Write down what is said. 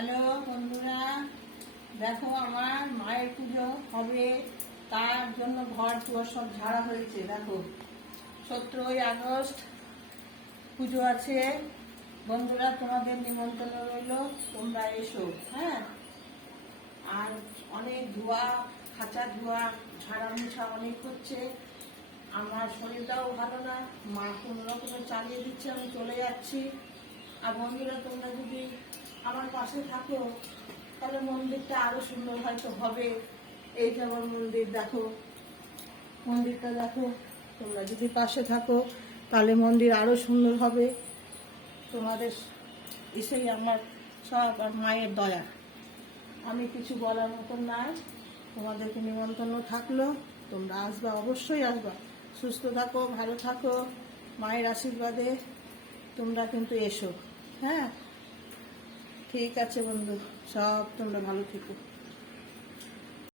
Hello বন্ধুরা, দেখো আমার মায়ের পুজো হবে, তার জন্য ঘর দুয়ার সব ঝাড়া হয়েছে। দেখো 17ই আগস্ট পুজো আছে। বন্ধুরা, তোমাদের নিমন্ত্রণ রইল, তোমরা এসো। হ্যাঁ, আর অনেক ধোয়া, খাঁচা ধোয়া, ঝাড়া মুছা অনেক হচ্ছে। আমার শরীরটাও ভালো না, মা কোনো রকমে চালিয়ে দিচ্ছে, আমি চলে যাচ্ছি। আর বন্ধুরা, তোমরা যদি আমার পাশে থাকো তাহলে মন্দিরটা আরো সুন্দর হয়তো হবে। এই যেমন মন্দির, দেখো মন্দিরটা দেখো। তোমরা যদি পাশে থাকো তাহলে মন্দির আরো সুন্দর হবে। তোমাদের এসেই আমার সব আর মায়ের দয়া, আমি কিছু বলার মতন নাই। তোমাদেরকে নিমন্ত্রণ থাকলো, তোমরা আসবা, অবশ্যই আসবা। সুস্থ থাকো, ভালো থাকো, মায়ের আশীর্বাদে তোমরা কিন্তু এসো। হ্যাঁ, ঠিক আছে বন্ধু, সব তোমরা ভালো থেকো।